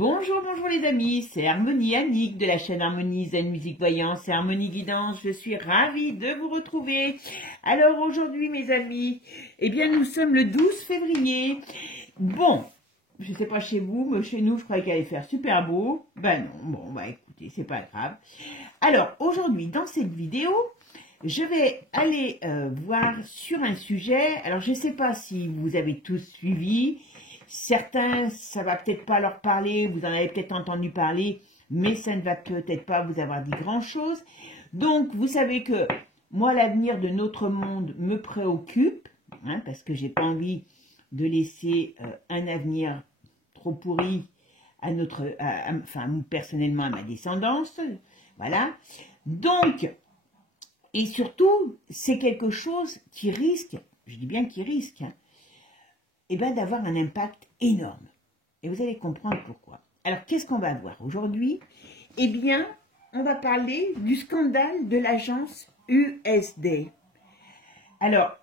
Bonjour, bonjour les amis, c'est Harmonie Annick de la chaîne Harmonie Zen Musique Voyance et Harmonie Guidance. Je suis ravie de vous retrouver. Alors aujourd'hui mes amis, nous sommes le 12 février. Bon, je ne sais pas chez vous, mais chez nous je croyais qu'il allait faire super beau. Ben non, bon écoutez, c'est pas grave. Alors aujourd'hui dans cette vidéo, je vais aller voir sur un sujet. Alors je ne sais pas si vous avez tous suivi. Certains, ça va peut-être pas leur parler, vous en avez peut-être entendu parler, mais ça ne va peut-être pas vous avoir dit grand-chose. Donc, vous savez que moi, l'avenir de notre monde me préoccupe, parce que j'ai pas envie de laisser un avenir trop pourri à personnellement à ma descendance. Voilà. Donc, et surtout, c'est quelque chose qui risque, je dis bien qui risque, d'avoir un impact énorme. Et vous allez comprendre pourquoi. Alors, qu'est-ce qu'on va voir aujourd'hui? On va parler du scandale de l'agence USD. Alors,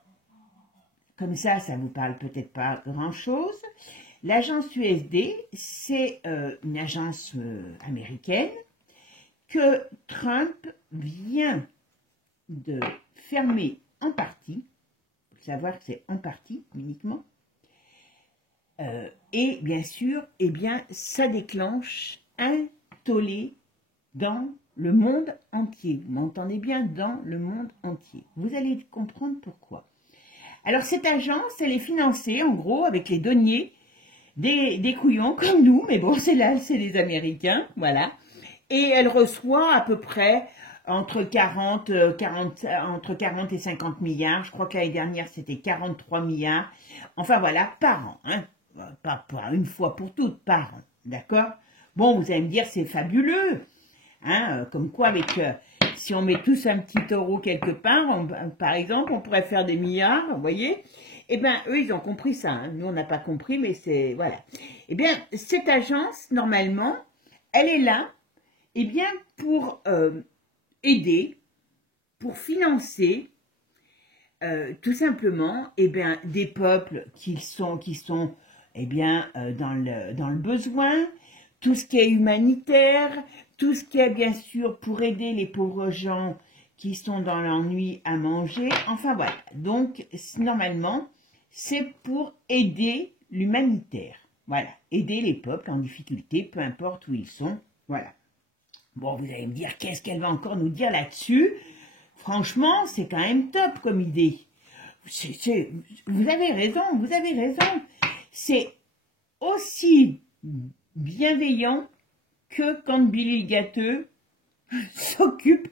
comme ça vous parle peut-être pas grand-chose. L'agence USD, c'est une agence américaine que Trump vient de fermer en partie. Il faut savoir que c'est en partie uniquement. Et bien sûr, ça déclenche un tollé dans le monde entier. Vous m'entendez bien, dans le monde entier. Vous allez comprendre pourquoi. Alors, cette agence, elle est financée, en gros, avec les deniers des couillons comme nous, mais bon, c'est les Américains, voilà. Et elle reçoit à peu près entre 40 et 50 milliards. Je crois que l'année dernière, c'était 43 milliards. Enfin, voilà, par an, Pas une fois pour toutes, par an, d'accord? Bon, vous allez me dire, c'est fabuleux, comme quoi, si on met tous un petit euro quelque part, par exemple, on pourrait faire des milliards, vous voyez? Eux, ils ont compris ça, nous, on n'a pas compris, mais c'est, voilà. Cette agence, normalement, elle est là, pour aider, pour financer, tout simplement, des peuples qui sont dans le besoin, tout ce qui est humanitaire, tout ce qui est bien sûr pour aider les pauvres gens qui sont dans l'ennui à manger. Enfin voilà, donc normalement c'est pour aider l'humanitaire. Voilà, aider les peuples en difficulté, peu importe où ils sont. Voilà. Bon, vous allez me dire, qu'est-ce qu'elle va encore nous dire là-dessus? Franchement, c'est quand même top comme idée. Vous avez raison, vous avez raison. C'est aussi bienveillant que quand Billy Gâteux s'occupe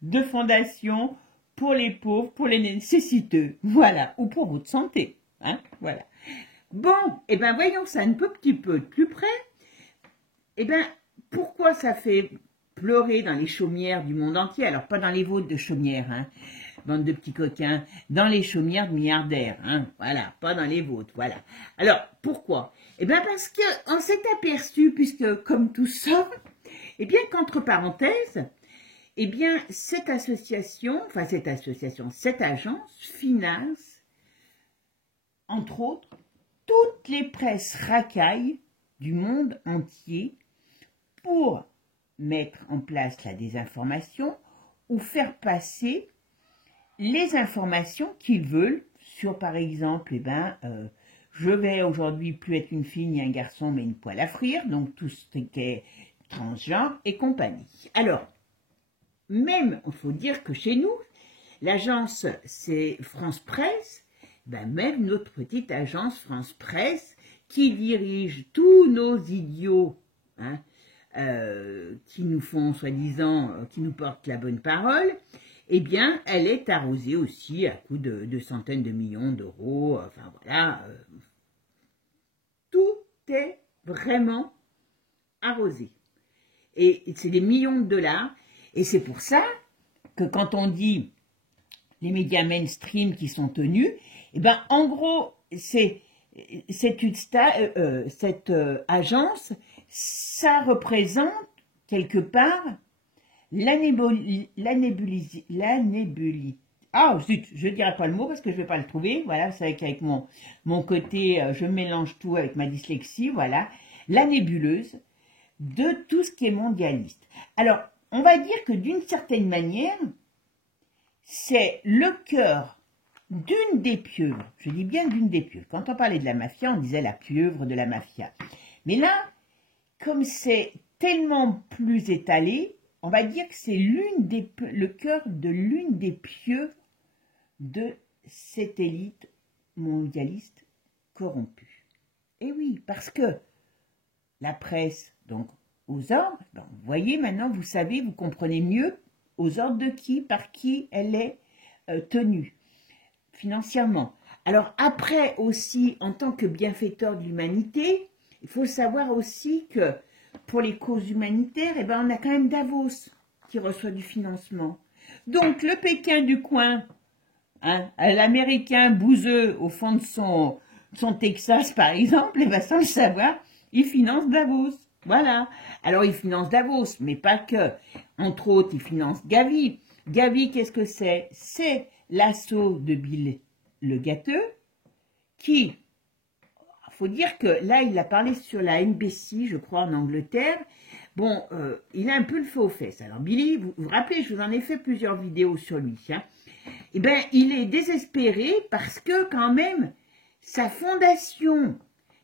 de fondations pour les pauvres, pour les nécessiteux, voilà, ou pour votre santé, voilà. Bon, voyons ça un petit peu de plus près. Pourquoi ça fait pleurer dans les chaumières du monde entier? Alors, pas dans les vôtres de chaumières, bande de petits coquins, dans les chaumières de milliardaires, voilà, pas dans les vôtres, voilà. Alors, pourquoi? Parce qu'on s'est aperçu, puisque comme tout ça, qu'entre parenthèses, cette agence finance, entre autres, toutes les presses racailles du monde entier pour mettre en place la désinformation ou faire passer les informations qu'ils veulent sur, par exemple, je vais aujourd'hui plus être une fille ni un garçon, mais une poêle à frire, donc tout ce qui est transgenre et compagnie. Alors, même, il faut dire que chez nous, l'agence, c'est France Presse, même notre petite agence France Presse, qui dirige tous nos idiots, qui nous font, soi-disant, qui nous portent la bonne parole, elle est arrosée aussi à coups de centaines de millions d'euros. Enfin, voilà. Tout est vraiment arrosé. Et c'est des millions de dollars. Et c'est pour ça que quand on dit les médias mainstream qui sont tenus, en gros, cette agence, ça représente quelque part ah zut, je ne dirai pas le mot parce que je ne vais pas le trouver. Voilà, c'est qu'avec mon côté, je mélange tout avec ma dyslexie. Voilà, la nébuleuse de tout ce qui est mondialiste. Alors, on va dire que d'une certaine manière, c'est le cœur d'une des pieuvres. Je dis bien d'une des pieuvres. Quand on parlait de la mafia, on disait la pieuvre de la mafia. Mais là, comme c'est tellement plus étalé, on va dire que c'est le cœur de l'une des pieuvres de cette élite mondialiste corrompue. Et oui, parce que la presse, donc aux ordres, vous voyez maintenant, vous savez, vous comprenez mieux aux ordres de qui, par qui elle est tenue financièrement. Alors après aussi, en tant que bienfaiteur de l'humanité, il faut savoir aussi que pour les causes humanitaires, eh ben, on a quand même Davos qui reçoit du financement. Donc le Pékin du coin, hein, l'Américain bouseux au fond de son Texas par exemple, eh ben, sans le savoir, il finance Davos. Voilà. Alors il finance Davos, mais pas que. Entre autres, il finance Gavi. Gavi, qu'est-ce que c'est? C'est l'assaut de Bill le Gâteux qui, il faut dire que là, il a parlé sur la NBC, je crois, en Angleterre. Bon, il a un peu le feu aux fesses. Alors Billy, vous vous rappelez, je vous en ai fait plusieurs vidéos sur lui. Hein. Eh bien, il est désespéré parce que quand même, sa fondation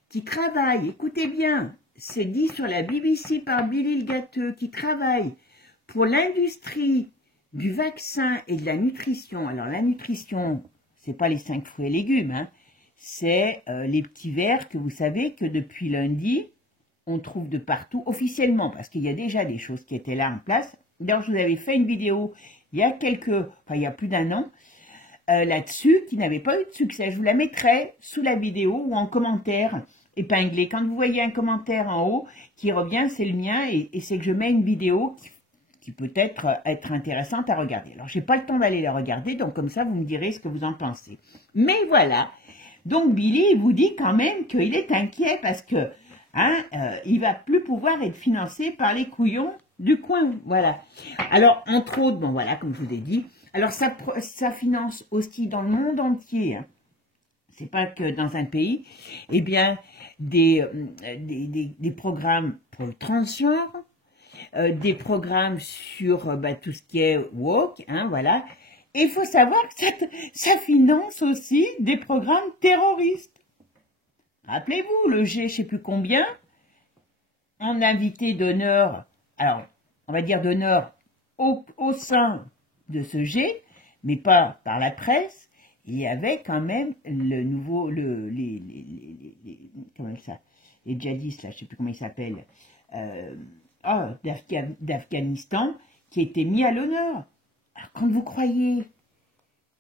qui travaille, écoutez bien, c'est dit sur la BBC par Billy le Gâteux, qui travaille pour l'industrie du vaccin et de la nutrition. Alors la nutrition, c'est pas les 5 fruits et légumes, hein, c'est les petits verres que vous savez que depuis lundi, on trouve de partout, officiellement, parce qu'il y a déjà des choses qui étaient là en place. D'ailleurs, je vous avais fait une vidéo il y a il y a plus d'un an, là-dessus, qui n'avait pas eu de succès. Je vous la mettrai sous la vidéo ou en commentaire épinglé. Quand vous voyez un commentaire en haut qui revient, c'est le mien, et c'est que je mets une vidéo qui peut être intéressante à regarder. Alors, je n'ai pas le temps d'aller la regarder, donc comme ça, vous me direz ce que vous en pensez. Mais voilà, donc Billy, il vous dit quand même qu'il est inquiet parce que il va plus pouvoir être financé par les couillons du coin. Voilà. Alors, entre autres, bon voilà, comme je vous ai dit, alors ça finance aussi dans le monde entier, hein. C'est pas que dans un pays, eh bien, des programmes pour le transgenre, des programmes sur tout ce qui est woke, hein, voilà. Et il faut savoir que ça finance aussi des programmes terroristes. Rappelez-vous, le G, je sais plus combien, en invité d'honneur, alors, on va dire d'honneur au sein de ce G, mais pas par la presse, il y avait quand même le nouveau, comment ça, les djihadistes, là, je sais plus comment ils s'appellent, d'Afghanistan, qui était mis à l'honneur. Alors, quand vous croyez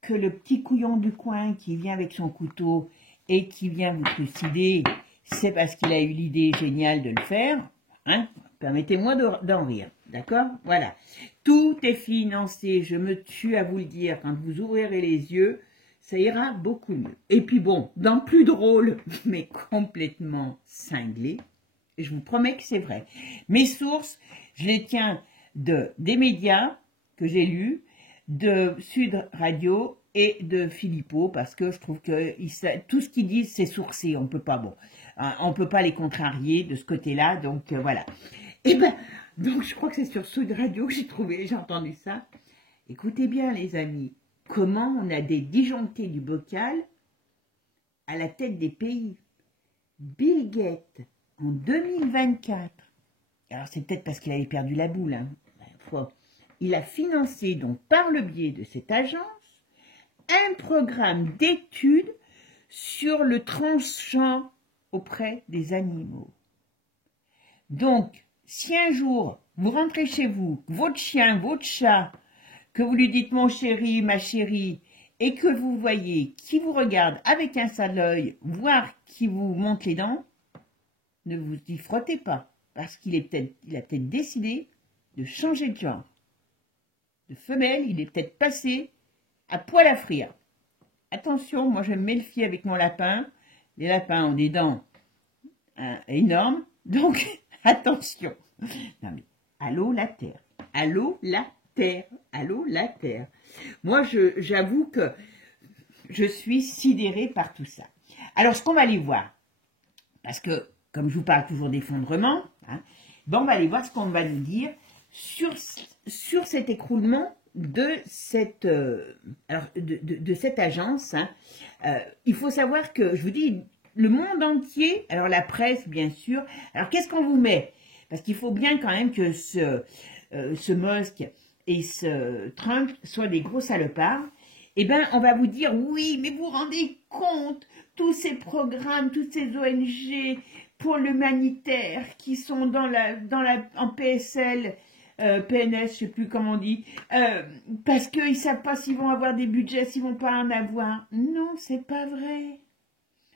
que le petit couillon du coin qui vient avec son couteau et qui vient vous trucider, c'est parce qu'il a eu l'idée géniale de le faire, hein, permettez-moi d'en rire, d'accord? Voilà. Tout est financé, je me tue à vous le dire, quand vous ouvrirez les yeux, ça ira beaucoup mieux. Et puis bon, dans plus drôle, mais complètement cinglé, et je vous promets que c'est vrai. Mes sources, je les tiens des médias que j'ai lus, de Sud Radio et de Philippot, parce que je trouve que tout ce qu'ils disent, c'est sourcé, on peut pas, on peut pas les contrarier de ce côté-là, donc voilà. Et ben, donc je crois que c'est sur Sud Radio que j'ai entendu ça. Écoutez bien les amis, comment on a des disjonctés du bocal à la tête des pays. Bill Gates, en 2024, alors c'est peut-être parce qu'il avait perdu la boule, hein, il a financé donc par le biais de cette agence un programme d'études sur le transgenre auprès des animaux. Donc, si un jour vous rentrez chez vous, votre chien, votre chat, que vous lui dites mon chéri, ma chérie, et que vous voyez qui vous regarde avec un sale œil, voire qui vous monte les dents, ne vous y frottez pas, parce qu'il a peut-être décidé de changer de genre. De femelle, il est peut-être passé à poil à frire. Attention, moi je me méfie avec mon lapin. Les lapins ont des dents énormes, donc attention. Non mais, allô la terre, allô la terre, allô la terre. Moi j'avoue que je suis sidérée par tout ça. Alors ce qu'on va aller voir, parce que comme je vous parle toujours d'effondrement, hein, ben on va aller voir ce qu'on va nous dire sur cet écroulement de cette, de cette agence. Hein. Il faut savoir que, je vous dis, le monde entier, alors la presse bien sûr, alors qu'est-ce qu'on vous met? Parce qu'il faut bien quand même que ce Musk et ce Trump soient des gros salopards. Eh bien, on va vous dire, oui, mais vous vous rendez compte, tous ces programmes, toutes ces ONG pour l'humanitaire qui sont en PSL, PNS, je sais plus comment on dit, parce qu'ils ne savent pas s'ils vont avoir des budgets, s'ils vont pas en avoir. Non, c'est pas vrai.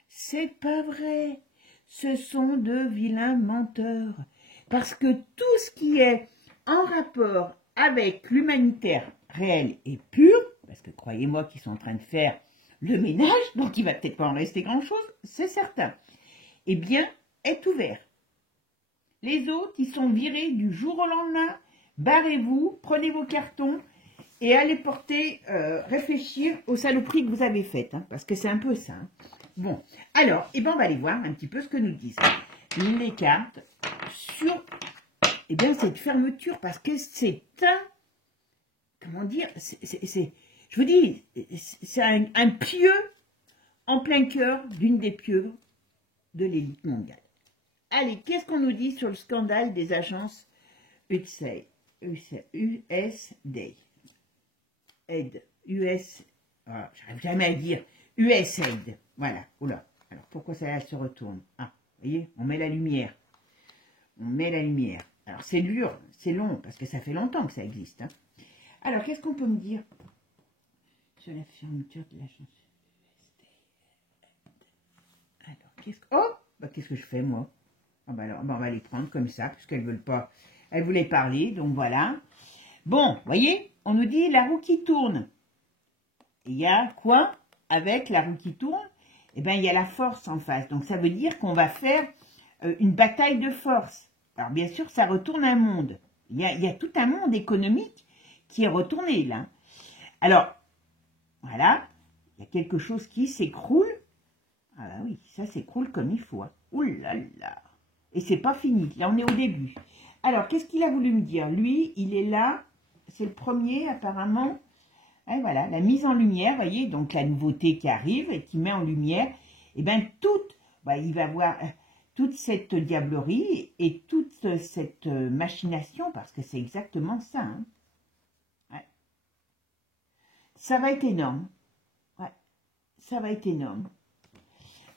C'est pas vrai. Ce sont de vilains menteurs. Parce que tout ce qui est en rapport avec l'humanitaire réel et pur, parce que croyez-moi qu'ils sont en train de faire le ménage, donc il va peut-être pas en rester grand-chose, c'est certain, eh bien, est ouvert. Les autres, ils sont virés du jour au lendemain. Barrez-vous, prenez vos cartons et allez réfléchir aux saloperies que vous avez faites, hein, parce que c'est un peu ça. Hein. Bon, alors, eh ben, on va aller voir un petit peu ce que nous disent les cartes sur cette fermeture, parce que c'est comment dire, je vous dis, c'est un pieu en plein cœur d'une des pieuvres de l'élite mondiale. Allez, qu'est-ce qu'on nous dit sur le scandale des agences USAID? J'arrive jamais à dire USAID. Voilà, oula. Alors pourquoi ça se retourne? Ah, vous voyez, on met la lumière. On met la lumière. Alors c'est dur, c'est long, parce que ça fait longtemps que ça existe. Hein. Alors, qu'est-ce qu'on peut me dire sur la fermeture de l'agence USAID? Alors, qu'est-ce que je fais, moi? Ah ben alors, on va les prendre comme ça, puisqu'elles ne veulent pas. Elles voulaient parler, donc voilà. Bon, vous voyez, on nous dit la roue qui tourne. Il y a quoi avec la roue qui tourne? Eh bien, il y a la force en face. Donc, ça veut dire qu'on va faire une bataille de force. Alors, bien sûr, ça retourne un monde. Il y a tout un monde économique qui est retourné, là. Alors, voilà, il y a quelque chose qui s'écroule. Ah bah oui, ça s'écroule comme il faut. Hein. Ouh là là. Et c'est pas fini, là on est au début. Alors, qu'est-ce qu'il a voulu me dire? Lui, il est là, c'est le premier apparemment. Et voilà, la mise en lumière, vous voyez, donc la nouveauté qui arrive et qui met en lumière, et bien il va voir toute cette diablerie et toute cette machination, parce que c'est exactement ça. Hein. Ouais. Ça va être énorme. Ouais. Ça va être énorme.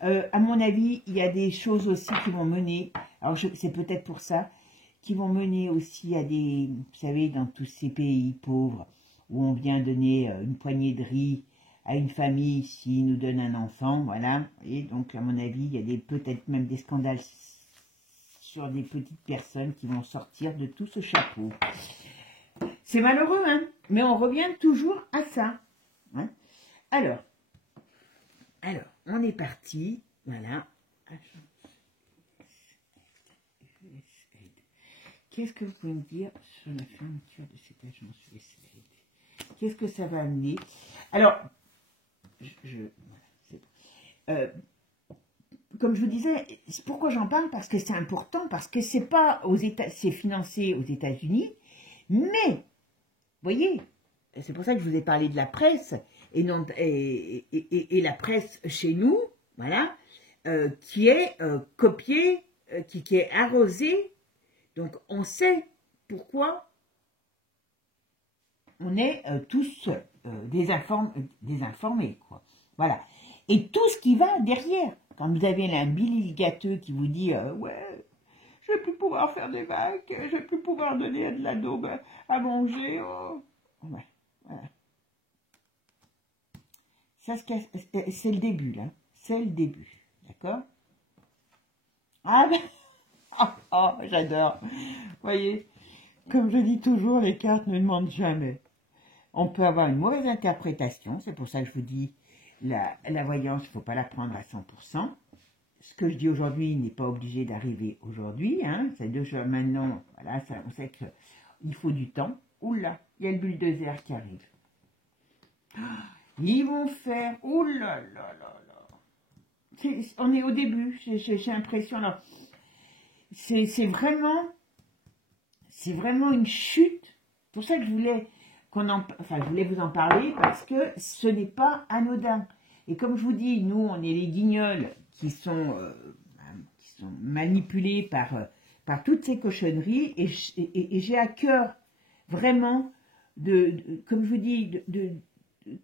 À mon avis, il y a des choses aussi qui vont mener, alors c'est peut-être pour ça, qui vont mener aussi à des, vous savez, dans tous ces pays pauvres, où on vient donner une poignée de riz à une famille s'il nous donne un enfant, voilà. Et donc, à mon avis, il y a peut-être même des scandales sur des petites personnes qui vont sortir de tout ce chapeau. C'est malheureux, hein, mais on revient toujours à ça. Hein. Alors, on est parti, voilà. Qu'est-ce que vous pouvez me dire sur la fermeture de cette agence USAID? Qu'est-ce que ça va amener? Alors, voilà, comme je vous disais, pourquoi j'en parle? Parce que c'est important, parce que c'est pas c'est financé aux États-Unis, mais, vous voyez, c'est pour ça que je vous ai parlé de la presse, et la presse chez nous, voilà, qui est copiée, qui est arrosée. Donc, on sait pourquoi on est tous désinformés, quoi. Voilà. Et tout ce qui va derrière. Quand vous avez un Billy gâteux qui vous dit ouais, je vais plus pouvoir faire des vagues, je vais plus pouvoir donner de la daube à manger. Oh. Ouais, voilà. Ça, c'est le début, là. C'est le début. D'accord? Ah ben... Oh, j'adore. Vous voyez, comme je dis toujours, les cartes ne mentent jamais. On peut avoir une mauvaise interprétation, c'est pour ça que je vous dis, la voyance, il ne faut pas la prendre à 100%. Ce que je dis aujourd'hui n'est pas obligé d'arriver aujourd'hui, hein. C'est déjà maintenant, voilà, on sait qu'il faut du temps. Oula, il y a le bulldozer qui arrive. Ils vont faire, oula là là là. On est au début, j'ai l'impression, là. c'est vraiment une chute. C'est pour ça que je voulais je voulais vous en parler parce que ce n'est pas anodin. Et comme je vous dis, nous, on est les guignols qui sont manipulés par toutes ces cochonneries. Et j'ai à cœur vraiment comme je vous dis,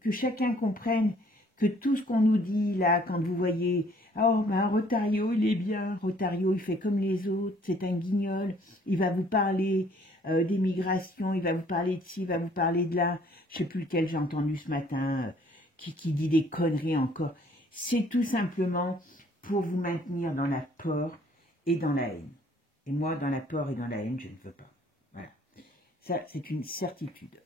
que chacun comprenne que tout ce qu'on nous dit là, quand vous voyez, oh ben Rotario il est bien, Rotario il fait comme les autres, c'est un guignol, il va vous parler des migrations, il va vous parler de ci, il va vous parler de là, je sais plus lequel j'ai entendu ce matin, qui dit des conneries encore. C'est tout simplement pour vous maintenir dans la peur et dans la haine. Et moi, dans la peur et dans la haine, je ne veux pas. Voilà. Ça, c'est une certitude.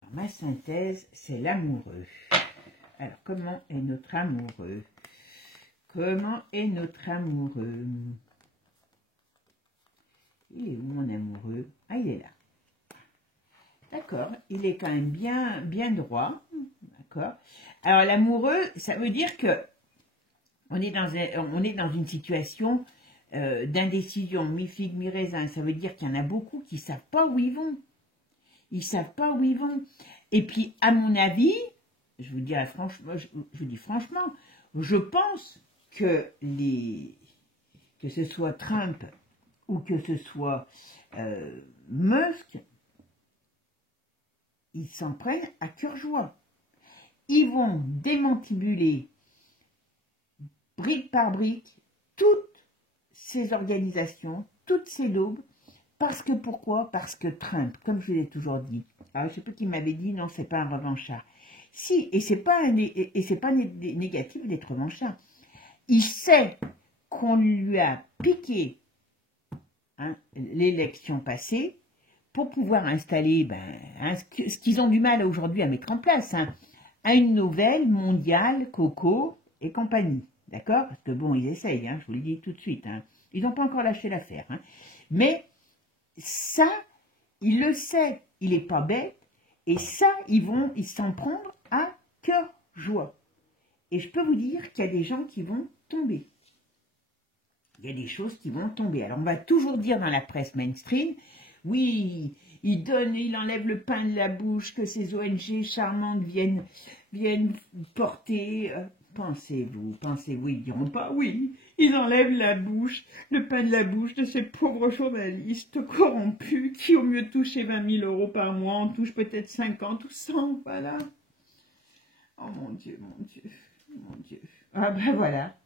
Alors, ma synthèse, c'est l'amoureux. Alors, comment est notre amoureux? Comment est notre amoureux? Il est où mon amoureux? Ah, il est là. D'accord, il est quand même bien droit. D'accord. Alors, l'amoureux, ça veut dire que on est dans une situation d'indécision, mi-figue, mi-raisin. Ça veut dire qu'il y en a beaucoup qui ne savent pas où ils vont. Ils ne savent pas où ils vont. Et puis, à mon avis, je vous dis franchement, je pense que ce soit Trump ou que ce soit Musk, ils s'en prennent à cœur joie. Ils vont démantibuler brique par brique toutes ces organisations, toutes ces daubes. Parce que pourquoi? Parce que Trump, comme je l'ai toujours dit, alors je ne sais pas qui m'avait dit, non, c'est pas un revanchard. Si, et c'est pas négatif d'être revanchard. Il sait qu'on lui a piqué l'élection passée pour pouvoir installer ce qu'ils ont du mal aujourd'hui à mettre en place, une nouvelle mondiale Coco et compagnie. D'accord? Parce que bon, ils essayent, je vous le dis tout de suite. Ils n'ont pas encore lâché l'affaire. Mais ça, il le sait, il n'est pas bête, et ça, ils s'en prendre à cœur joie. Et je peux vous dire qu'il y a des gens qui vont tomber. Il y a des choses qui vont tomber. Alors, on va toujours dire dans la presse mainstream, oui, il enlève le pain de la bouche, que ces ONG charmantes viennent porter. Pensez-vous, ils diront pas, oui, ils enlèvent le pain de la bouche de ces pauvres journalistes corrompus qui, au mieux de toucher 20 000 € par mois, en touchent peut-être 50 ou 100, voilà. Oh mon Dieu, mon Dieu, mon Dieu. Ah ben voilà.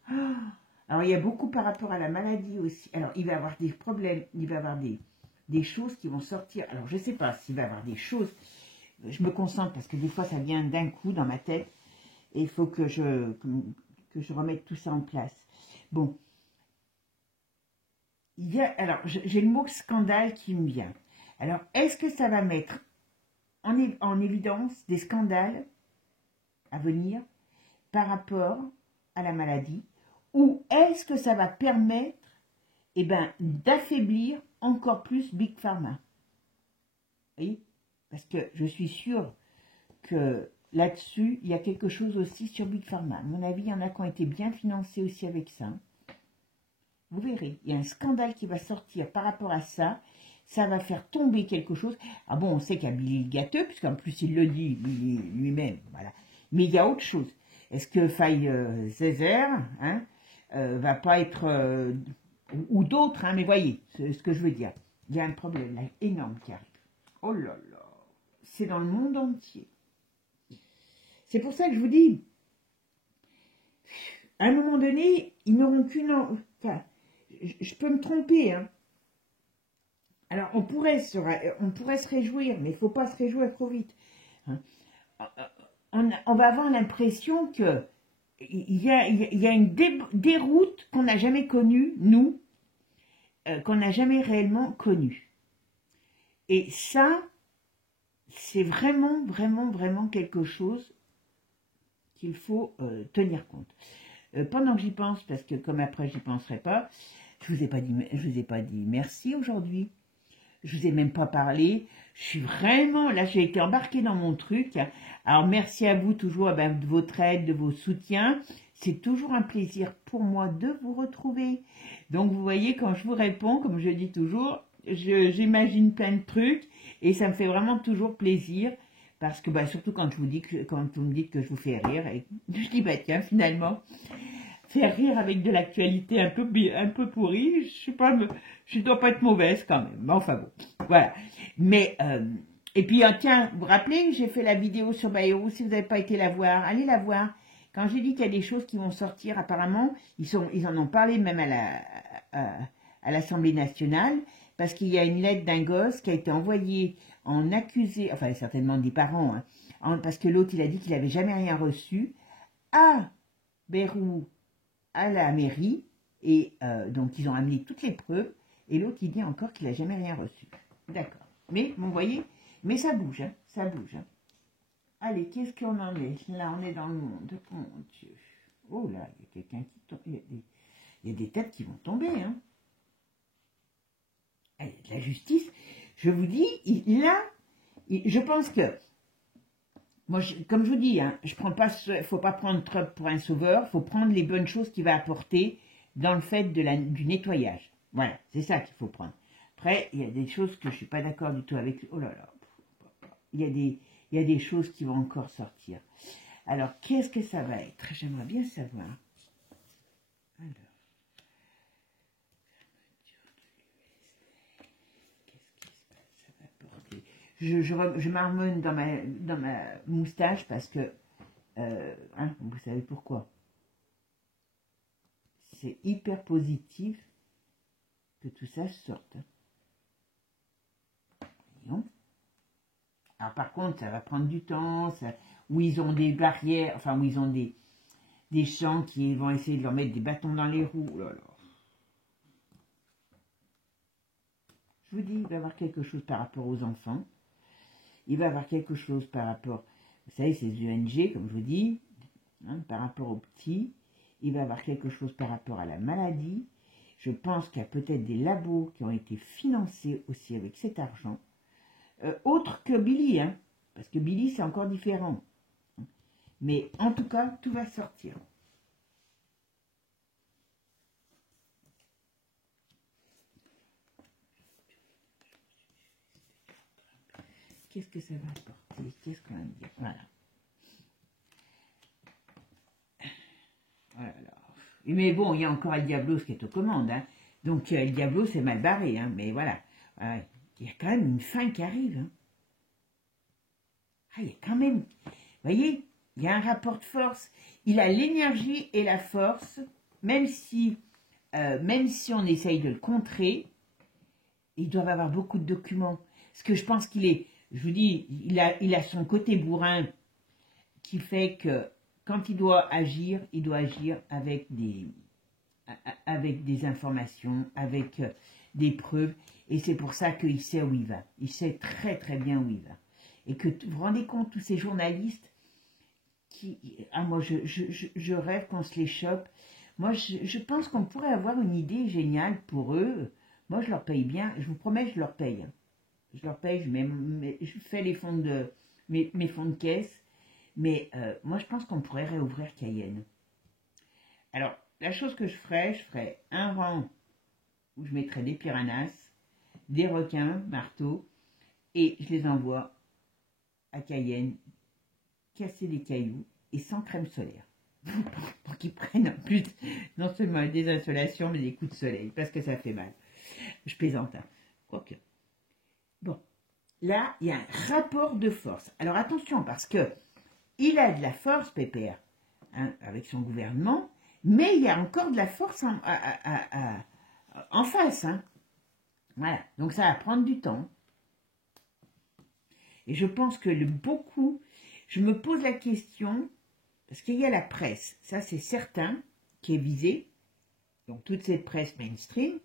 Alors il y a beaucoup par rapport à la maladie aussi. Alors il va y avoir des problèmes, il va y avoir des choses qui vont sortir. Alors je ne sais pas s'il va y avoir des choses. Je me concentre parce que des fois ça vient d'un coup dans ma tête. Et il faut que je remette tout ça en place. Bon. Alors, j'ai le mot scandale qui me vient. Alors, est-ce que ça va mettre en évidence des scandales à venir par rapport à la maladie? Ou est-ce que ça va permettre d'affaiblir encore plus Big Pharma? Vous voyez? Parce que je suis sûre que là-dessus, il y a quelque chose aussi sur Big Pharma. À mon avis, il y en a qui ont été bien financés aussi avec ça. Vous verrez, il y a un scandale qui va sortir par rapport à ça. Ça va faire tomber quelque chose. Ah bon, on sait qu'il y a Billy le gâteux, puisqu'en plus il le dit lui-même. Voilà. Mais il y a autre chose. Est-ce que Pfizer va pas être... ou d'autres, mais voyez, c'est ce que je veux dire. Il y a un problème là, énorme qui arrive. Oh là là, c'est dans le monde entier. C'est pour ça que je vous dis, à un moment donné, ils n'auront qu'une... Enfin, je peux me tromper. Alors, on pourrait se réjouir, mais il ne faut pas se réjouir trop vite. On va avoir l'impression qu'il y a une déroute qu'on n'a jamais connue, nous, qu'on n'a jamais réellement connue. Et ça, c'est vraiment, vraiment, vraiment quelque chose qu'il faut tenir compte. Pendant que j'y pense, parce que comme après j'y penserai pas, je vous ai pas dit merci aujourd'hui. Je vous ai même pas parlé. Je suis vraiment là, j'ai été embarquée dans mon truc. Alors merci à vous toujours de votre aide, de vos soutiens. c'est toujours un plaisir pour moi de vous retrouver. Donc vous voyez, quand je vous réponds, comme je dis toujours, j'imagine plein de trucs et ça me fait vraiment toujours plaisir. Parce que bah, surtout quand quand vous me dites que je vous fais rire, et je dis bah tiens finalement, faire rire avec de l'actualité un peu pourrie, je dois pas être mauvaise quand même. Mais enfin bon, voilà. Mais et puis tiens, vous vous rappelez, j'ai fait la vidéo sur Bayrou. Si vous n'avez pas été la voir, allez la voir. Quand j'ai dit qu'il y a des choses qui vont sortir, apparemment, ils en ont parlé même à l'Assemblée nationale, parce qu'il y a une lettre d'un gosse qui a été envoyée en accusé, enfin certainement des parents, hein, parce que l'autre il a dit qu'il n'avait jamais rien reçu, à Bayrou, à la mairie, et donc ils ont amené toutes les preuves, et l'autre il dit encore qu'il n'a jamais rien reçu. D'accord. Mais, vous voyez, mais ça bouge, hein, ça bouge. Hein. Allez, qu'est-ce qu'on en est? Là, on est dans le monde. Oh mon Dieu. Oh là, il y a quelqu'un qui tombe. Il y a des têtes qui vont tomber. Hein. Allez, la justice, je vous dis, là, je pense que, moi, comme je vous dis, hein, faut pas prendre Trump pour un sauveur, il faut prendre les bonnes choses qu'il va apporter dans le fait du nettoyage. Voilà, c'est ça qu'il faut prendre. Après, il y a des choses que je ne suis pas d'accord du tout avec. Oh là là. Il y a des choses qui vont encore sortir. Alors, qu'est-ce que ça va être? J'aimerais bien savoir. Alors. Qu'est-ce que ça va porter? Je marmonne dans ma moustache parce que, hein, vous savez pourquoi. C'est hyper positif que tout ça sorte. Non. Alors par contre, ça va prendre du temps, où ils ont des barrières, enfin où ils ont des champs qui vont essayer de leur mettre des bâtons dans les roues. Oh là là. Je vous dis, il va y avoir quelque chose par rapport aux enfants. Il va y avoir quelque chose par rapport, vous savez, ces ONG, comme je vous dis, hein, par rapport aux petits. Il va y avoir quelque chose par rapport à la maladie. Je pense qu'il y a peut-être des labos qui ont été financés aussi avec cet argent. Autre que Billy, hein, parce que Billy, c'est encore différent. Mais en tout cas, tout va sortir. Qu'est-ce que ça va apporter? Qu'est-ce qu'on va me dire? Voilà. Voilà. Mais bon, il y a encore El Diablo qui est aux commandes. Hein. Donc, El Diablo, c'est mal barré. Hein, mais voilà. Il y a quand même une fin qui arrive. Hein. Il y a quand même... Vous voyez, il y a un rapport de force. Il a l'énergie et la force, même si on essaye de le contrer, ils doivent avoir beaucoup de documents. Parce que je pense qu'il est... Je vous dis, il a son côté bourrin qui fait que quand il doit agir avec des informations, avec des preuves. Et c'est pour ça qu'il sait où il va. Il sait très très bien où il va. Et que vous vous rendez compte, tous ces journalistes qui... Ah, moi, je rêve qu'on se les chope. Moi, je pense qu'on pourrait avoir une idée géniale pour eux. Moi, je leur paye bien. Je vous promets, je leur paye. Je leur paye, je fais les fonds mes fonds de caisse. Mais moi, je pense qu'on pourrait réouvrir Cayenne. Alors, la chose que je ferais un rang où je mettrais des piranhas, des requins, marteaux, et je les envoie à Cayenne, casser des cailloux et sans crème solaire. Pour qu'ils prennent en plus non seulement des insolations, mais des coups de soleil, parce que ça fait mal. Je plaisante, hein. Quoique. Bon, là, il y a un rapport de force. Alors attention, parce que il a de la force, Pépère, hein, avec son gouvernement, mais il y a encore de la force en face. Hein. Voilà, donc ça va prendre du temps. Et je pense que je me pose la question, parce qu'il y a la presse, ça c'est certain, qui est visée, donc toute cette presse mainstream,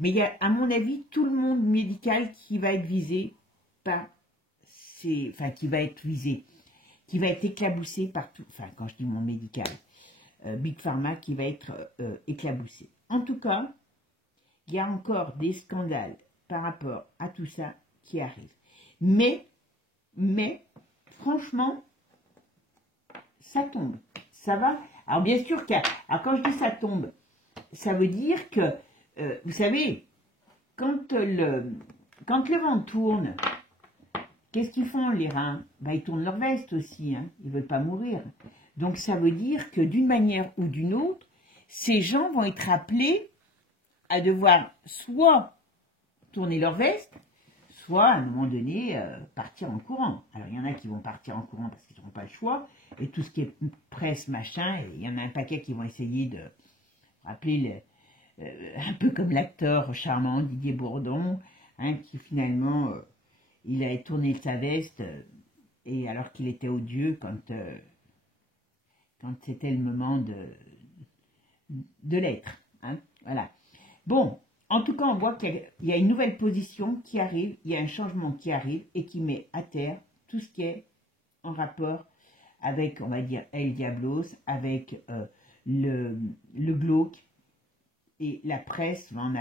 mais il y a, à mon avis, tout le monde médical qui va être visé par qui va être éclaboussé par tout, enfin quand je dis monde médical, Big Pharma qui va être éclaboussé. En tout cas, il y a encore des scandales par rapport à tout ça qui arrivent. Mais franchement, ça tombe. Ça va. Alors bien sûr alors quand je dis ça tombe, ça veut dire que, vous savez, quand le vent tourne, qu'est-ce qu'ils font les reins? Ils tournent leur veste aussi, hein. Ils ne veulent pas mourir. Donc ça veut dire que d'une manière ou d'une autre, ces gens vont être appelés à devoir soit tourner leur veste, soit à un moment donné partir en courant. Alors il y en a qui vont partir en courant parce qu'ils n'auront pas le choix, et tout ce qui est presse, machin, il y en a un paquet qui vont essayer de rappeler un peu comme l'acteur charmant Didier Bourdon, hein, qui finalement il a tourné sa veste et alors qu'il était odieux quand c'était le moment de l'être, hein, voilà. Bon, en tout cas, on voit qu'il y a une nouvelle position qui arrive, il y a un changement qui arrive et qui met à terre tout ce qui est en rapport avec, on va dire, El Diablos, avec le glauque, et la presse va en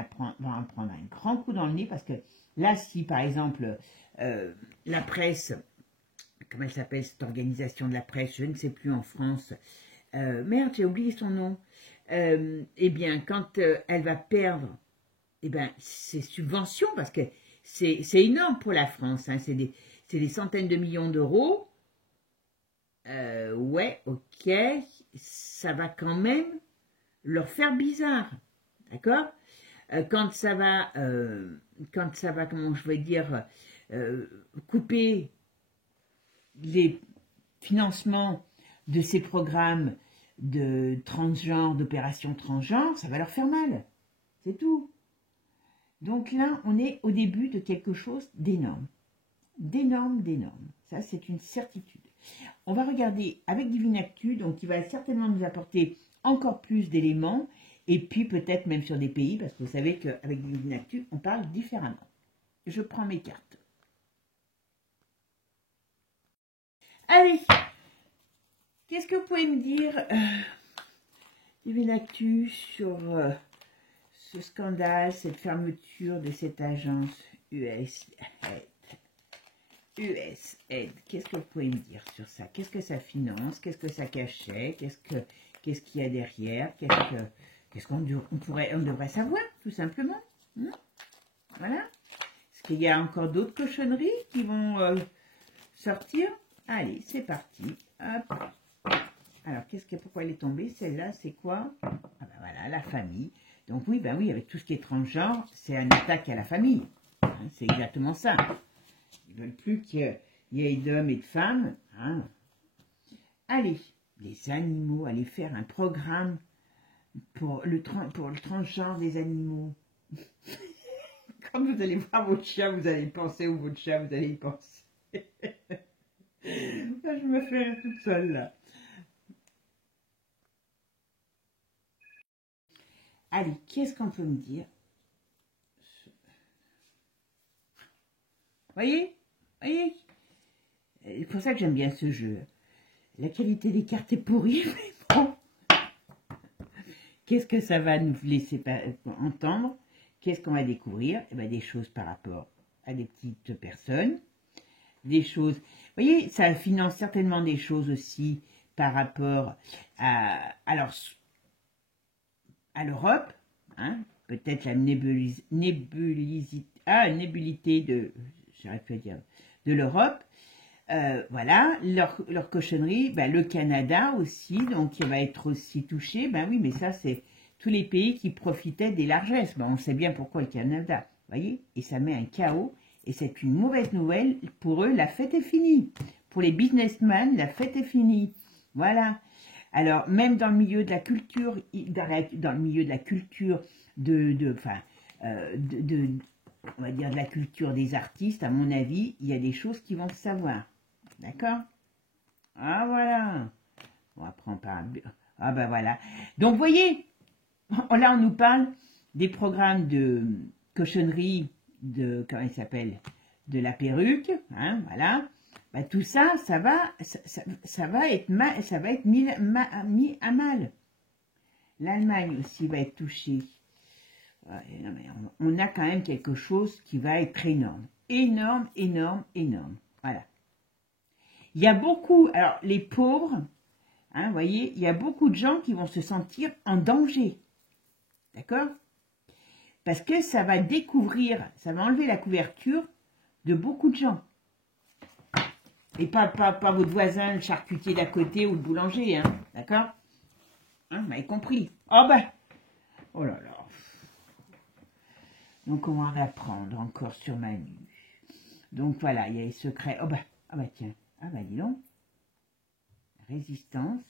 prendre un grand coup dans le nez, parce que là, si par exemple, la presse, comment elle s'appelle cette organisation de la presse, je ne sais plus en France, merde, j'ai oublié son nom, eh bien, quand elle va perdre ses subventions, parce que c'est énorme pour la France, hein, c'est des centaines de millions d'euros, ouais, ok, ça va quand même leur faire bizarre, d'accord, quand ça va, comment je vais dire, couper les financements de ces programmes de transgenre, d'opérations transgenres, ça va leur faire mal, c'est tout. Donc là, on est au début de quelque chose d'énorme, d'énorme, ça c'est une certitude. On va regarder avec Divine Actu, donc qui va certainement nous apporter encore plus d'éléments, et puis peut-être même sur des pays, parce que vous savez qu'avec Divine Actu, on parle différemment. Je prends mes cartes. Allez, qu'est-ce que vous pouvez me dire, Divine Actu, sur ce scandale, cette fermeture de cette agence USAID? Qu'est-ce que vous pouvez me dire sur ça? Qu'est-ce que ça finance? Qu'est-ce que ça cachait? Qu'est-ce qu'il y a derrière? Qu'est-ce qu'on devrait savoir, tout simplement, hein? Voilà. Est-ce qu'il y a encore d'autres cochonneries qui vont sortir? Allez, c'est parti. Hop. Alors, pourquoi elle est tombée? Celle-là, c'est quoi? Ah ben voilà, la famille. Donc oui, ben oui, avec tout ce qui est transgenre, c'est un attaque à la famille. Hein, c'est exactement ça. Ils veulent plus qu'il y ait d'hommes et de femmes. Hein. Allez, les animaux, allez faire un programme pour le transgenre des animaux. Quand vous allez voir votre chien, vous allez penser, ou votre chat, vous allez y penser. Là, je me fais rire toute seule, là. Allez, qu'est-ce qu'on peut me dire? Voyez? C'est pour ça que j'aime bien ce jeu. La qualité des cartes est pourrie, mais bon. Qu'est-ce que ça va nous laisser entendre? Qu'est-ce qu'on va découvrir? Eh bien, des choses par rapport à des petites personnes. Des choses... Vous voyez, ça finance certainement des choses aussi par rapport à l'Europe. Hein? Peut-être la nébulité de... J'arrive plus à dire... de l'Europe. Voilà, leur cochonnerie, le Canada aussi, donc il va être aussi touché. Ben oui, mais ça, c'est tous les pays qui profitaient des largesses. On sait bien pourquoi le Canada, vous voyez, et ça met un chaos, et c'est une mauvaise nouvelle. Pour eux, la fête est finie. Pour les businessmen, la fête est finie. Voilà. Alors, même dans le milieu de la culture, on va dire de la culture des artistes, à mon avis, il y a des choses qui vont se savoir. D'accord? Ah, voilà. Bon, après, on parle... Ah, ben voilà. Donc, vous voyez, là, on nous parle des programmes de cochonnerie comment il s'appelle? De la perruque, hein, voilà. Ben, tout ça, ça va être mis à mal. L'Allemagne aussi va être touchée. Ouais, non, mais on a quand même quelque chose qui va être énorme. Énorme. Voilà. Il y a beaucoup, alors les pauvres, Hein, vous voyez, il y a beaucoup de gens qui vont se sentir en danger. D'accord? Parce que ça va découvrir, ça va enlever la couverture de beaucoup de gens. Et pas votre voisin, le charcutier d'à côté ou le boulanger, hein, d'accord? Hein, vous m'avez compris? Oh ben, oh là là. Donc on va apprendre encore sur Manu. Donc voilà, il y a les secrets. Oh ben, ah bah tiens, ah bah dis donc. Résistance.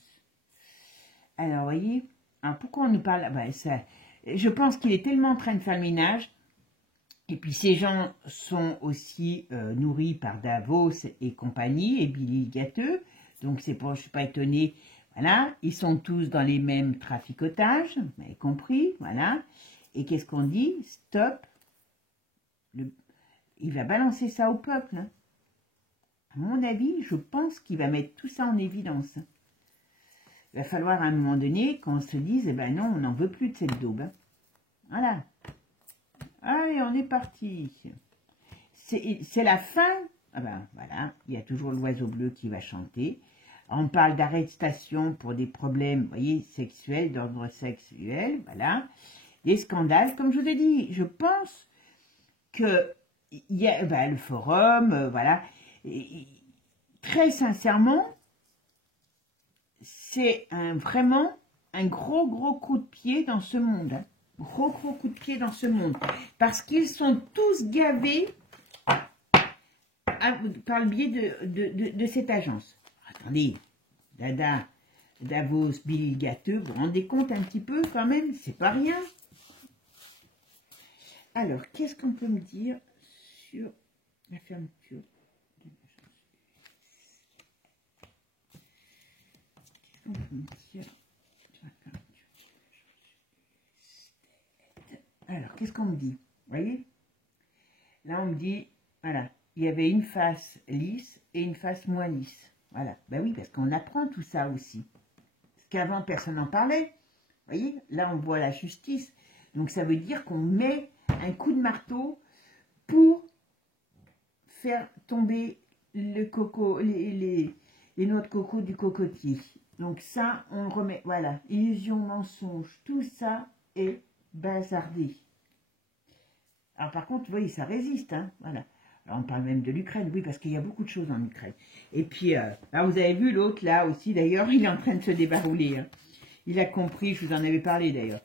Alors, vous voyez, alors pourquoi on nous parle? Ben, ça, je pense qu'il est tellement en train de faire le ménage. Et puis ces gens sont aussi nourris par Davos et compagnie, et Billy Gâteux. Donc c'est pour, je ne suis pas étonnée. Voilà, ils sont tous dans les mêmes traficotages, vous avez compris, voilà. Et qu'est-ce qu'on dit? Stop. Il va balancer ça au peuple. Hein. À mon avis, je pense qu'il va mettre tout ça en évidence. Il va falloir à un moment donné qu'on se dise, eh ben non, on n'en veut plus de cette daube. Hein. Voilà. Allez, on est parti. C'est la fin. Ah ben voilà, il y a toujours l'oiseau bleu qui va chanter. On parle d'arrestation pour des problèmes, vous voyez, sexuels, d'ordre sexuel, voilà. Des scandales, comme je vous ai dit, je pense que il y a ben, le forum, voilà. Et, très sincèrement, c'est vraiment un gros coup de pied dans ce monde. Hein. Gros coup de pied dans ce monde. Parce qu'ils sont tous gavés par le biais de cette agence. Attendez, Dada, Davos, Billy Gâteux, vous vous rendez compte un petit peu quand même, c'est pas rien. Alors, qu'est-ce qu'on peut me dire sur la fermeture de l'agence? Qu'est-ce qu'on peut me dire sur la fermeture de l'agence? Alors, qu'est-ce qu'on me dit? Vous voyez? Là, on me dit, voilà, il y avait une face lisse et une face moins lisse. Voilà, ben oui, parce qu'on apprend tout ça aussi. Parce qu'avant, personne n'en parlait. Vous voyez, là, on voit la justice. Donc, ça veut dire qu'on met un coup de marteau pour faire tomber le coco, les noix de coco du cocotier. Donc, ça, on remet, voilà, illusion, mensonge, tout ça est bazardé. Alors, par contre, vous voyez, ça résiste, hein, voilà. Alors, on parle même de l'Ukraine, oui, parce qu'il y a beaucoup de choses en Ukraine. Et puis, alors vous avez vu l'autre, là, aussi, d'ailleurs, il est en train de se débarouler. Hein. Il a compris, je vous en avais parlé, d'ailleurs.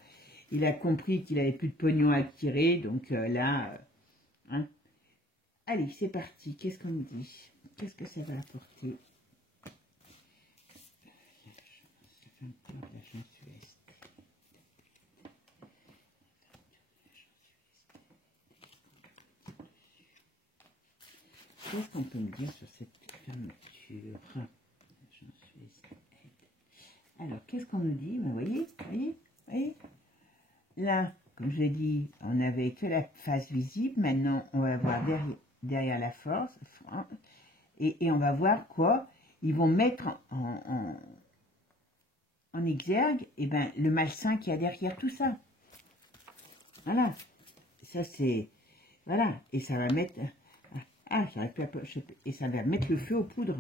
Il a compris qu'il n'avait plus de pognon à tirer, donc là... hein. Allez, c'est parti. Qu'est-ce qu'on me dit? Qu'est-ce que ça va apporter? La chance ouest. Qu'est-ce qu'on peut me dire sur cette fermeture? Alors, qu'est-ce qu'on nous dit? Vous voyez là, comme je l'ai dit, on n'avait que la face visible. Maintenant, on va voir derrière la force. Et on va voir quoi? Ils vont mettre en exergue ben, le malsain qu'il y a derrière tout ça. Voilà. Ça, c'est... Voilà. Et ça va mettre... Ah, et ça va mettre le feu aux poudres.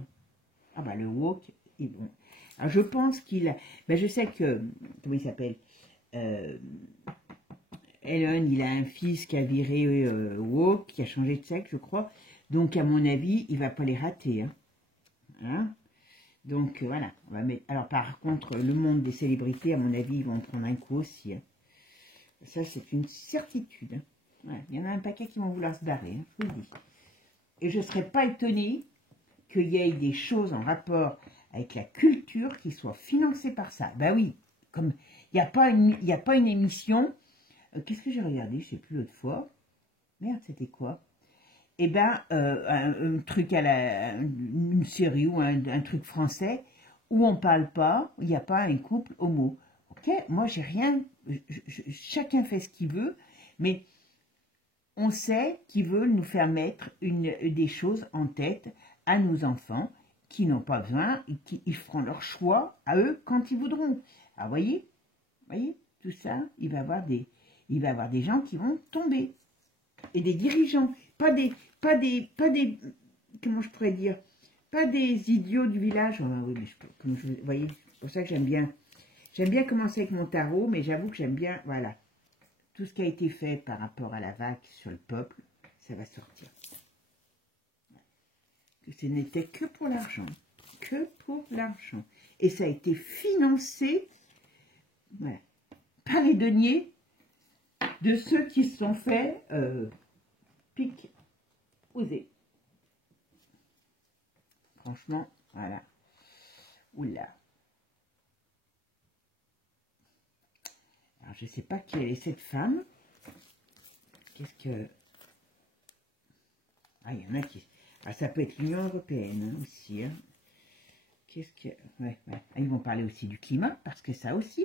Ah bah le wok, bon. Alors je pense qu'il a... Ben je sais que... Comment il s'appelle Elon, il a un fils qui a viré wok, qui a changé de sexe, je crois. Donc à mon avis, il va pas les rater. Hein. Hein donc voilà, on va mettre... Alors par contre, le monde des célébrités, à mon avis, ils vont prendre un coup aussi. Hein. Ça, c'est une certitude. Hein. Ouais, il y en a un paquet qui vont vouloir se barrer, hein, je vous le dis. Et je ne serais pas étonnée qu'il y ait des choses en rapport avec la culture qui soient financées par ça. Ben oui, comme il n'y a pas une émission. Qu'est-ce que j'ai regardé? Je ne sais plus l'autre fois. Merde, c'était quoi? Eh ben, un truc une série ou un truc français où on ne parle pas, il n'y a pas un couple homo. Ok, moi j'ai rien. Chacun fait ce qu'il veut, mais on sait qu'ils veulent nous faire mettre des choses en tête à nos enfants qui n'ont pas besoin, et ils feront leur choix à eux quand ils voudront. Alors voyez, tout ça, il va y avoir des gens qui vont tomber. Et des dirigeants, pas des, comment je pourrais dire, pas des idiots du village. Oh, oui, mais comme vous voyez, c'est pour ça que j'aime bien commencer avec mon tarot, mais j'avoue que j'aime bien, voilà, tout ce qui a été fait par rapport à la vague sur le peuple, ça va sortir. Que ce n'était que pour l'argent, et ça a été financé, voilà, par les deniers de ceux qui se sont fait pique oser. Franchement, voilà. Oula. Alors, je ne sais pas qui est cette femme. Qu'est-ce que... Ah, il y en a qui... Ah, ça peut être l'Union européenne hein, aussi. Hein. Qu'est-ce que... Ouais. Ah, ils vont parler aussi du climat, parce que ça aussi,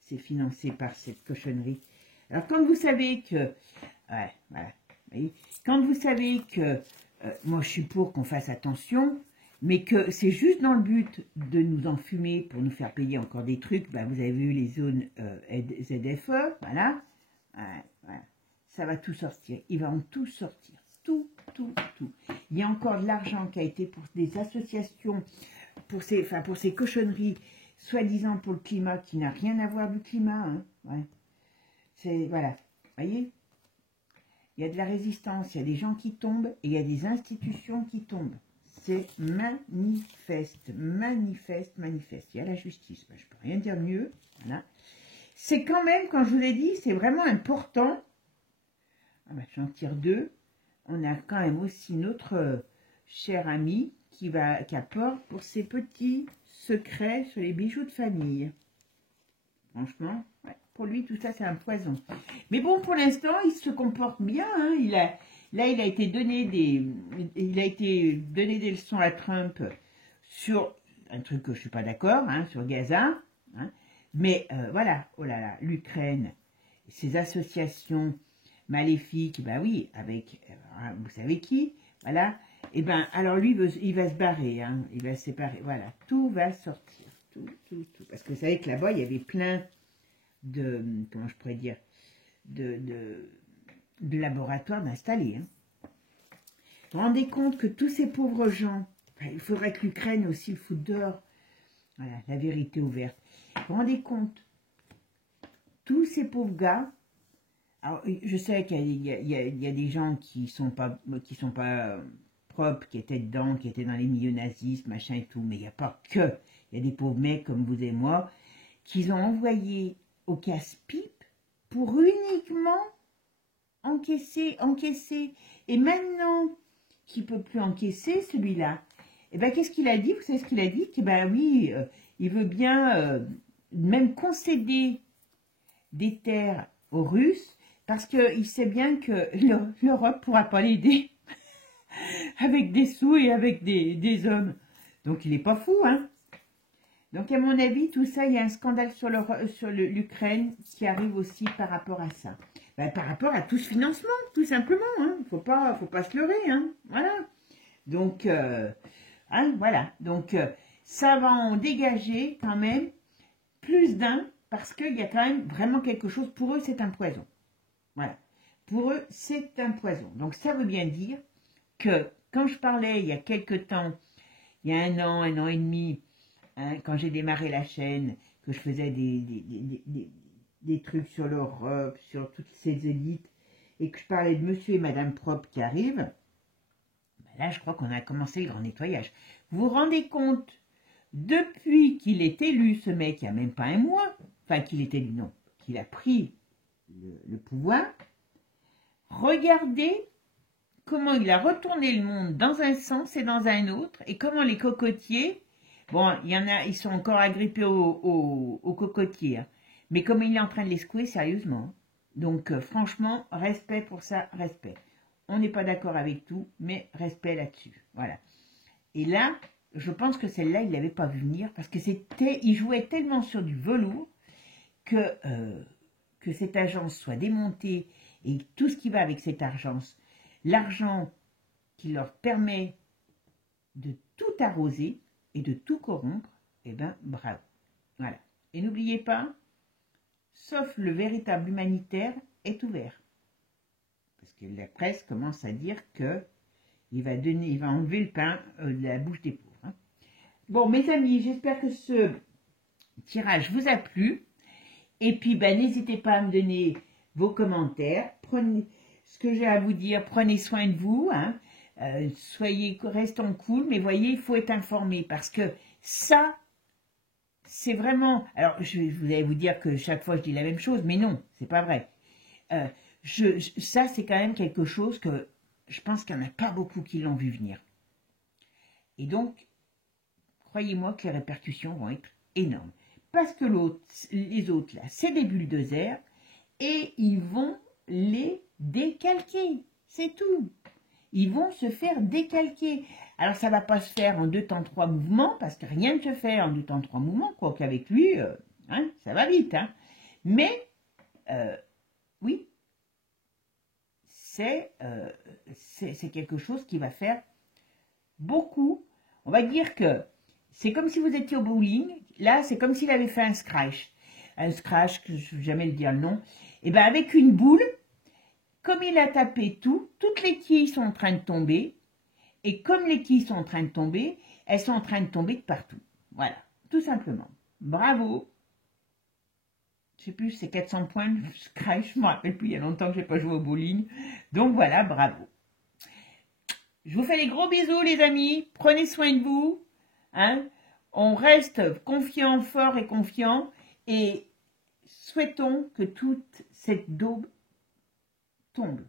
c'est financé par cette cochonnerie. Alors, quand vous savez que... Ouais, voilà. Vous voyez, quand vous savez que... moi, je suis pour qu'on fasse attention, mais que c'est juste dans le but de nous enfumer pour nous faire payer encore des trucs. Ben, vous avez vu les zones ZFE, voilà. Voilà. Ça va tout sortir. Ils vont tout sortir. Tout. Il y a encore de l'argent qui a été pour des associations, pour ces cochonneries, soi-disant pour le climat, qui n'a rien à voir du climat. Hein. Ouais. C'est, voilà. Vous voyez ? Il y a de la résistance, il y a des gens qui tombent, et il y a des institutions qui tombent. C'est manifeste. Il y a la justice. Ben, je ne peux rien dire mieux. Voilà. C'est quand même, quand je vous ai dit, c'est vraiment important. Ah ben, j'en tire deux. On a quand même aussi notre cher ami qui apporte pour ses petits secrets sur les bijoux de famille. Franchement, ouais, pour lui, tout ça, c'est un poison. Mais bon, pour l'instant, il se comporte bien. Hein. Il a été donné des leçons à Trump sur un truc que je ne suis pas d'accord, hein, sur Gaza. Hein. Mais voilà, oh là là, l'Ukraine, ces associations maléfiques, ben oui, avec, vous savez qui, voilà. Et ben, alors lui, il va se barrer, hein, il va se séparer, voilà, tout va sortir, tout. Parce que vous savez que là-bas, il y avait plein de, comment je pourrais dire, de laboratoires d'installer. Hein. Vous vous rendez compte que tous ces pauvres gens, il faudrait que l'Ukraine aussi le foute dehors. Voilà, la vérité ouverte. Vous vous rendez compte, tous ces pauvres gars, alors je sais qu'il y a des gens qui sont pas propres, qui étaient dedans, qui étaient dans les milieux nazistes, machin et tout, mais il n'y a pas que. Il y a des pauvres mecs comme vous et moi, qu'ils ont envoyé au casse-pipe pour uniquement encaisser. Et maintenant qu'il ne peut plus encaisser, celui-là, et ben qu'est-ce qu'il a dit? Vous savez ce qu'il a dit? Que ben oui, il veut bien même concéder des terres aux Russes, parce qu'il sait bien que l'Europe ne pourra pas l'aider avec des sous et avec des hommes. Donc il n'est pas fou, hein. Donc à mon avis, tout ça, il y a un scandale sur l'Ukraine qui arrive aussi par rapport à ça. Ben, par rapport à tout ce financement, tout simplement. Hein. Faut pas se leurrer. Hein. Voilà. Donc, hein, voilà. Donc, ça va en dégager quand même plus d'un, parce qu'il y a quand même vraiment quelque chose. Pour eux, c'est un poison. Voilà. Pour eux, c'est un poison. Donc, ça veut bien dire que, quand je parlais il y a quelque temps, il y a un an et demi, hein, quand j'ai démarré la chaîne, que je faisais des trucs sur l'Europe, sur toutes ces élites, et que je parlais de monsieur et madame propre qui arrivent, ben là, je crois qu'on a commencé le grand nettoyage. Vous vous rendez compte, depuis qu'il est élu, ce mec, il n'y a même pas un mois, enfin qu'il est élu, non, qu'il a pris le pouvoir, regardez comment il a retourné le monde dans un sens et dans un autre, et comment les cocotiers, bon, il y en a, ils sont encore agrippés aux cocotiers, hein, mais comme il est en train de les secouer sérieusement. Donc, franchement, respect pour ça, respect. On n'est pas d'accord avec tout, mais respect là-dessus. Voilà. Et là, je pense que celle-là, il ne l'avait pas vu venir, parce que il jouait tellement sur du velours que cette agence soit démontée, et tout ce qui va avec cette agence, l'argent qui leur permet de tout arroser et de tout corrompre, eh bien, bravo. Voilà. Et n'oubliez pas, sauf le véritable humanitaire est ouvert. Parce que la presse commence à dire qu'il Il va enlever le pain de la bouche des pauvres. Hein. Bon, mes amis, j'espère que ce tirage vous a plu. Et puis, ben, n'hésitez pas à me donner vos commentaires. Prenez ce que j'ai à vous dire. Prenez soin de vous. Hein. Restons cool. Mais voyez, il faut être informé parce que ça, c'est vraiment... Alors, vous allez vous dire que chaque fois, je dis la même chose. Mais non, c'est pas vrai. Ça, c'est quand même quelque chose que je pense qu'il n'y en a pas beaucoup qui l'ont vu venir. Et donc, croyez-moi que les répercussions vont être énormes. Parce que les autres, là, c'est des bulldozers et ils vont les décalquer. C'est tout. Ils vont se faire décalquer. Alors, ça ne va pas se faire en 2 temps 3 mouvements, parce que rien ne se fait en 2 temps 3 mouvements, quoi qu'avec lui, hein, ça va vite. Hein. Mais, oui, c'est quelque chose qui va faire beaucoup. On va dire que c'est comme si vous étiez au bowling. Là, c'est comme s'il avait fait un scratch. Un scratch, que je ne vais jamais le dire le nom. Et bien, avec une boule, comme il a tapé toutes les quilles sont en train de tomber. Et comme les quilles sont en train de tomber, elles sont en train de tomber de partout. Voilà, tout simplement. Bravo. Je sais plus, c'est 400 points de scratch. Je ne me rappelle plus, il y a longtemps que je n'ai pas joué au bowling. Donc voilà, bravo. Je vous fais des gros bisous, les amis. Prenez soin de vous. Hein. On reste confiant, fort et confiant. Et souhaitons que toute cette daube tombe.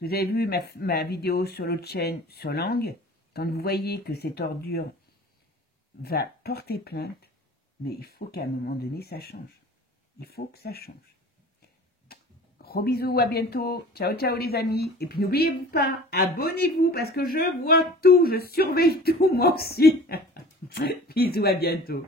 Vous avez vu ma vidéo sur l'autre chaîne sur Langue. Quand vous voyez que cette ordure va porter plainte, mais il faut qu'à un moment donné, ça change. Il faut que ça change. Gros bisous, à bientôt. Ciao, ciao les amis. Et puis n'oubliez pas, abonnez-vous parce que je vois tout, je surveille tout moi aussi. Bisous, à bientôt.